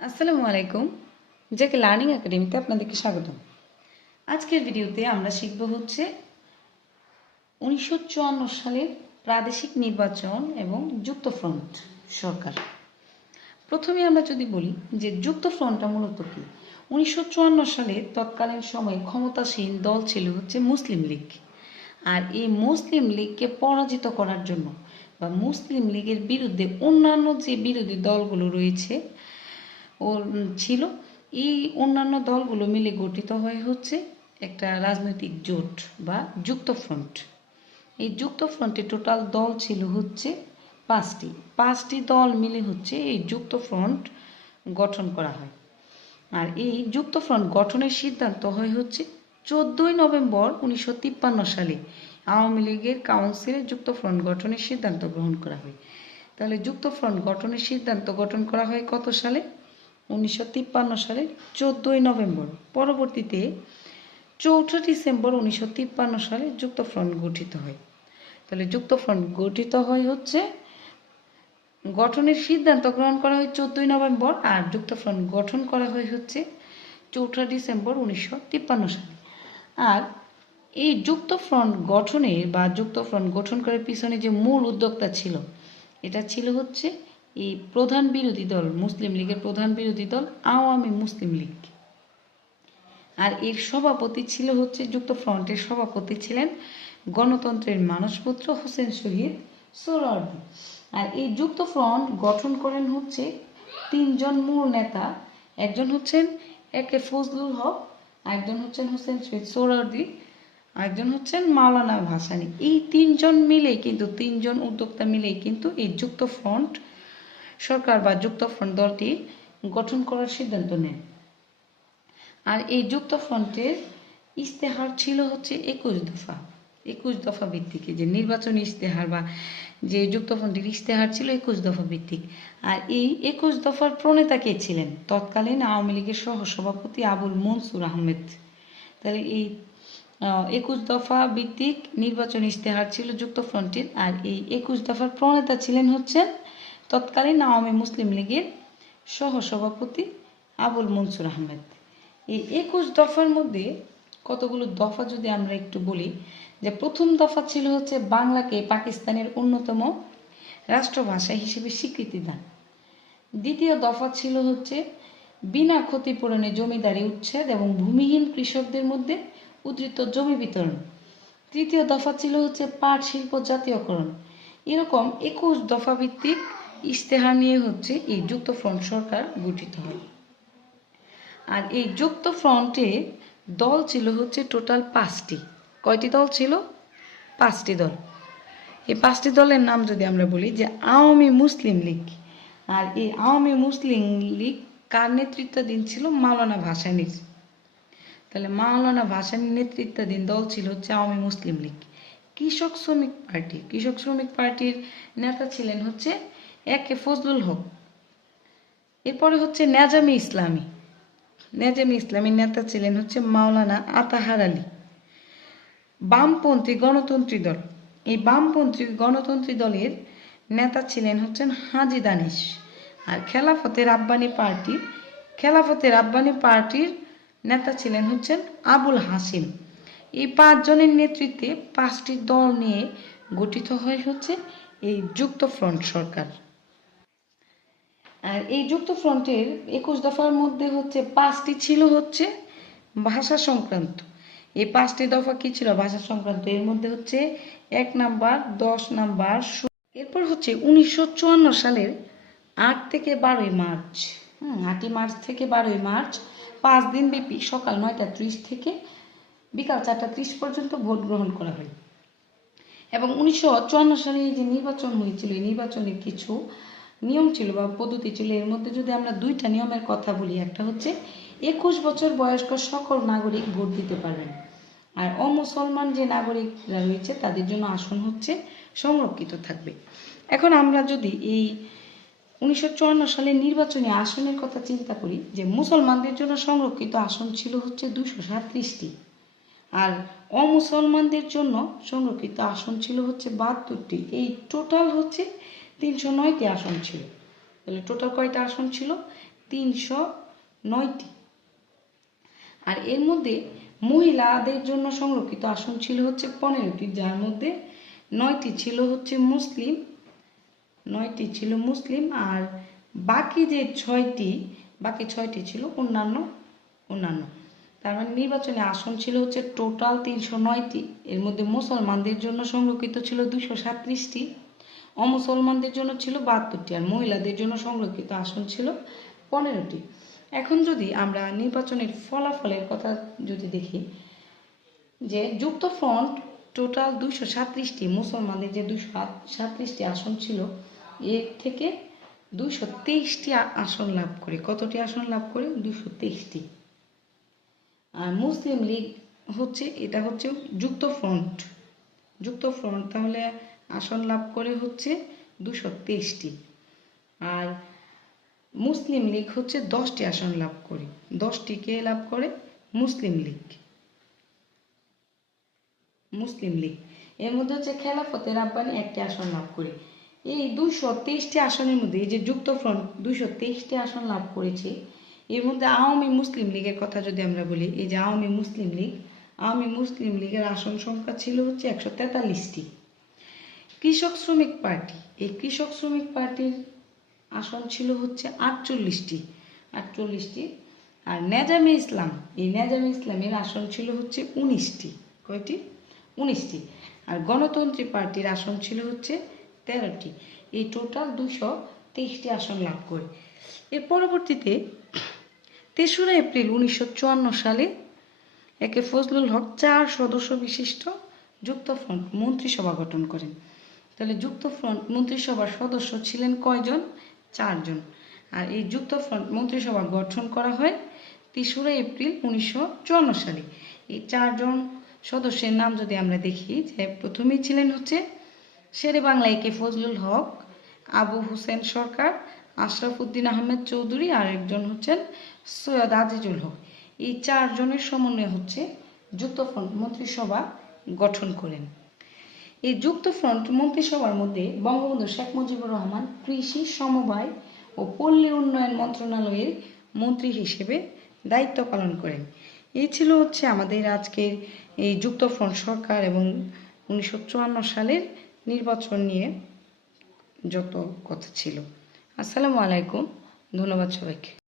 আসসালামু আলাইকুম। JK learning একাডেমিতে আপনাদেরকে স্বাগতম। আজকের ভিডিওতে আমরা শিখব হচ্ছে উনিশশো চুয়ান্ন সালের প্রাদেশিক নির্বাচন এবং যুক্ত ফ্রন্ট সরকার। প্রথমে আমরা যদি বলি যে যুক্ত ফ্রন্টটা মূলত কি? উনিশশো সালে তৎকালীন সময়ে ক্ষমতাসীন দল ছিল হচ্ছে মুসলিম লীগ। আর এই মুসলিম লীগকে পরাজিত করার জন্য বা মুসলিম লীগের বিরুদ্ধে অন্যান্য যে বিরোধী দলগুলো রয়েছে ও ছিল। এই অন্যান্য দলগুলো মিলে গঠিত হয়ে হচ্ছে একটা রাজনৈতিক জোট বা যুক্ত ফ্রন্ট এই যুক্ত ফ্রন্টে টোটাল দল ছিল হচ্ছে পাঁচটি। পাঁচটি দল মিলে হচ্ছে এই যুক্ত ফ্রন্ট গঠন করা হয়। আর এই যুক্ত ফ্রন্ট গঠনের সিদ্ধান্ত হয় হচ্ছে চোদ্দই নভেম্বর উনিশশো তিপ্পান্ন সালে আওয়ামী লীগের কাউন্সিলে যুক্ত ফ্রন্ট গঠনের সিদ্ধান্ত গ্রহণ করা হয়। তাহলে যুক্ত ফ্রন্ট গঠনের সিদ্ধান্ত গঠন করা হয় কত সালে? উনিশশো তিপ্পান্ন সালের চোদ্দোই নভেম্বর। পরবর্তীতে চৌঠা ডিসেম্বর উনিশশো তিপ্পান্ন সালে যুক্ত ফ্রন্ট গঠিত হয়। তাহলে যুক্ত ফ্রন্ট গঠিত হয় হচ্ছে, গঠনের সিদ্ধান্ত গ্রহণ করা হয় চোদ্দোই নভেম্বর আর যুক্ত ফ্রন্ট গঠন করা হয় হচ্ছে চৌঠা ডিসেম্বর উনিশশো তিপ্পান্ন সালে। আর এই যুক্ত ফ্রন্ট গঠনের বা যুক্ত ফ্রন্ট গঠন করার পিছনে যে মূল উদ্যোক্তা ছিল, এটা ছিল হচ্ছে এই প্রধান বিরোধী দল, মুসলিম লীগের প্রধান বিরোধী দল, আওয়ামী মুসলিম লীগ। আর এর সভাপতি ছিল হচ্ছে যুক্ত ফ্রন্টের সভাপতি ছিলেন গণতন্ত্রের মানসপুত্র হোসেন শহীদ সোহরাওয়ার্দী। আর এই যুক্ত ফ্রন্ট গঠন করেন হচ্ছে তিনজন মূল নেতা। একজন হচ্ছেন একে ফজলুল হক একজন হচ্ছেন হোসেন শহীদ সোহরাওয়ার্দী, আরেকজন হচ্ছেন মাওলানা ভাসানী। এই তিনজন মিলেই কিন্তু, তিনজন উদ্যোক্তা মিলেই কিন্তু এই যুক্ত ফ্রন্ট সরকার বা যুক্ত ফ্রন্ট দলটি গঠন করার সিদ্ধান্ত নেন আর এই যুক্ত ফ্রন্টের ইস্তেহার ছিল হচ্ছে একুশ দফা। একুশ দফা ভিত্তিক। যে নির্বাচনী ইস্তেহার বা যে যুক্ত ফ্রন্টের ইস্তেহার ছিল একুশ দফা ভিত্তিক। আর এই একুশ দফার প্রণেতা কে ছিলেন? তৎকালীন আওয়ামী লীগের সহ সভাপতি আবুল মনসুর আহমেদ। তাহলে এই একুশ দফা ভিত্তিক নির্বাচনী ইস্তেহার ছিল যুক্তফ্রন্টের আর এই একুশ দফার প্রণেতা ছিলেন হচ্ছেন তৎকালীন আওয়ামী মুসলিম লীগের সহ সভাপতি আবুল মনসুর আহমেদ। এই একুশ দফার মধ্যে কতগুলো দফা যদি আমরা একটু বলি, যে প্রথম দফা ছিল হচ্ছে বাংলাকে পাকিস্তানের অন্যতম রাষ্ট্রভাষা হিসেবে স্বীকৃতি দান। দ্বিতীয় দফা ছিল হচ্ছে বিনা ক্ষতিপূরণে জমিদারি উচ্ছেদ এবং ভূমিহীন কৃষকদের মধ্যে উদ্ধৃত জমি বিতরণ। তৃতীয় দফা ছিল হচ্ছে পাট শিল্প জাতীয়করণ। এরকম একুশ দফা ভিত্তিক ইশতেহার নিয়ে হচ্ছে এই যুক্ত ফ্রন্ট সরকার গঠিত হয়। আর এই যুক্ত ফ্রন্টে দল ছিল হচ্ছে টোটাল পাঁচটি। কয়টি দল ছিল? পাঁচটি দল। এই পাঁচটি দলের নাম যদি আমরা বলি যে আওয়ামী মুসলিম লীগ। আর এই আওয়ামী মুসলিম লীগ কার নেতৃত্বাধীন ছিল? মাওলানা ভাসানীর। তাহলে মাওলানা ভাসানীর নেতৃত্বাধীন দল ছিল হচ্ছে আওয়ামী মুসলিম লীগ। কৃষক শ্রমিক পার্টি। কৃষক শ্রমিক পার্টির নেতা ছিলেন হচ্ছে একে ফজলুল হক। এরপরে হচ্ছে নেজামি ইসলামী। নেজামি ইসলামীর নেতা ছিলেন হচ্ছে মাওলানা আতাহার আলী। বামপন্থী গণতন্ত্রী দল। এই বামপন্থী গণতন্ত্রী দলের নেতা ছিলেন হচ্ছেন হাজি দানেশ। আর খেলাফতের আব্বানি পার্টি, খেলাফতের আব্বানি পার্টির নেতা ছিলেন হচ্ছেন আবুল হাসিম। এই পাঁচজনের নেতৃত্বে পাঁচটি দল নিয়ে গঠিত হয় হচ্ছে এই যুক্ত ফ্রন্ট সরকার। আর এই যুক্ত ফ্রন্টের একুশ দফার মধ্যে হচ্ছে পাঁচটি ছিল হচ্ছে ভাষা সংক্রান্ত। এই পাঁচটি দফা কি ছিল? ভাষা সংক্রান্ত। এর মধ্যে হচ্ছে এক নাম্বার, দশ নাম্বার এরপর হচ্ছে উনিশশো চুয়ান্ন সালের আট থেকে বারোই মার্চ। হুম, আটই মার্চ থেকে বারোই মার্চ, পাঁচ দিন ব্যাপী সকাল নয়টা ত্রিশ থেকে বিকাল চারটা ত্রিশ পর্যন্ত ভোট গ্রহণ করা হয়। এবং উনিশশো চুয়ান্ন সালে যে নির্বাচন হয়েছিল, এই নির্বাচনের কিছু নিয়ম ছিল বা পদ্ধতি ছিল, এর মধ্যে যদি আমরা দুইটা নিয়মের কথা বলি, একটা হচ্ছে একুশ বছর বয়স্ক সকল নাগরিক ভোট দিতে পারবেন আর অমুসলমান যে নাগরিকরা রয়েছে, তাদের জন্য আসন হচ্ছে সংরক্ষিত থাকবে। এখন আমরা যদি এই উনিশশো চুয়ান্ন সালের নির্বাচনী আসনের কথা চিন্তা করি, যে মুসলমানদের জন্য সংরক্ষিত আসন ছিল হচ্ছে দুশো সাঁত্রিশটি। আর অমুসলমানদের জন্য সংরক্ষিত আসন ছিল হচ্ছে বাহাত্তরটি। এই টোটাল হচ্ছে তিনশো নয়টি আসন ছিল। তাহলে টোটাল কয়টা আসন ছিল? তিনশো নয়টি। আর এর মধ্যে মহিলাদের জন্য সংরক্ষিত আসন ছিল হচ্ছে পনেরোটি, যার মধ্যে নয়টি ছিল হচ্ছে মুসলিম, নয়টি ছিল মুসলিম, আর বাকি যে ছয়টি, বাকি ছয়টি ছিল অন্যান্য অন্যান্য। তার মানে নির্বাচনে আসন ছিল হচ্ছে টোটাল তিনশো নয়টি, এর মধ্যে মুসলমানদের জন্য সংরক্ষিত ছিল দুশো সাতত্রিশটি অমুসলমানদের জন্য ছিল বাহাত্তরটি আর মহিলাদের জন্য সংরক্ষিত আসন ছিল পনেরোটি। এখন যদি আমরা নির্বাচনের ফলাফলের কথা যদি দেখি, যে যুক্ত ফ্রন্ট টোটাল দুশো সাতত্রিশটি মুসলমানদের যে দুশো সাতত্রিশটি আসন ছিল, এর থেকে দুশো তেইশটি আসন লাভ করে। কতটি আসন লাভ করে? দুশো তেইশটি। আর মুসলিম লীগ হচ্ছে, এটা হচ্ছে যুক্ত ফ্রন্ট। যুক্ত ফ্রন্ট, তাহলে আসন লাভ করে হচ্ছে দুশো তেইশটি। আর মুসলিম লীগ হচ্ছে দশটি আসন লাভ করে। দশটি কে লাভ করে? মুসলিম লীগ। মুসলিম লীগ। এর মধ্যে হচ্ছে খেলাফতে রাব্বানি একটি আসন লাভ করে। এই দুশো তেইশটি আসনের মধ্যে এই যে যুক্ত ফ্রন্ট দুশো তেইশটি আসন লাভ করেছে, এর মধ্যে আওয়ামী মুসলিম লীগের কথা যদি আমরা বলি, এই যে আওয়ামী মুসলিম লীগ, আওয়ামী মুসলিম লীগের আসন সংখ্যা ছিল হচ্ছে একশো তেতাল্লিশটি। কৃষক শ্রমিক পার্টি। এই কৃষক শ্রমিক পার্টির আসন ছিল হচ্ছে আটচল্লিশটি আটচল্লিশটি। আর নেজামে ইসলাম, এই নেজামে ইসলামের আসন ছিল হচ্ছে উনিশটি। কয়টি? উনিশটি। আর গণতন্ত্রী পার্টির আসন ছিল হচ্ছে তেরোটি। এই টোটাল দুশো তেইশটি আসন লাভ করে। এর পরবর্তীতে তেসরা এপ্রিল উনিশশো চুয়ান্ন সালে একে ফজলুল হক চার সদস্য বিশিষ্ট যুক্তফ্রন্ট মন্ত্রিসভা গঠন করেন। তাহলে যুক্ত ফ্রন্ট মন্ত্রিসভার সদস্য ছিলেন কয়জন? চারজন। আর এই যুক্ত ফ্রন্ট মন্ত্রিসভা গঠন করা হয় তেসরা এপ্রিল উনিশশো চুয়ান্ন সালে। এই চারজন সদস্যের নাম যদি আমরা দেখি, যে প্রথমেই ছিলেন হচ্ছে শেরে বাংলা একে ফজলুল হক, আবু হোসেন সরকার, আশরাফ উদ্দিন আহমেদ চৌধুরী আর একজন হচ্ছেন সৈয়দ আজিজুল হক। এই চারজনের সমন্বয়ে হচ্ছে যুক্তফ্রন্ট মন্ত্রিসভা গঠন করেন। এই যুক্ত ফ্রন্ট মন্ত্রিসভার মধ্যে বঙ্গবন্ধু শেখ মুজিবুর রহমান কৃষি, সমবায় ও পল্লী উন্নয়ন মন্ত্রণালয়ের মন্ত্রী হিসেবে দায়িত্ব পালন করেন। এই ছিল হচ্ছে আমাদের আজকের এই যুক্ত ফ্রন্ট সরকার এবং উনিশশো চুয়ান্ন সালের নির্বাচন নিয়ে যত কথা ছিল। আসসালামু আলাইকুম, ধন্যবাদ সবাইকে।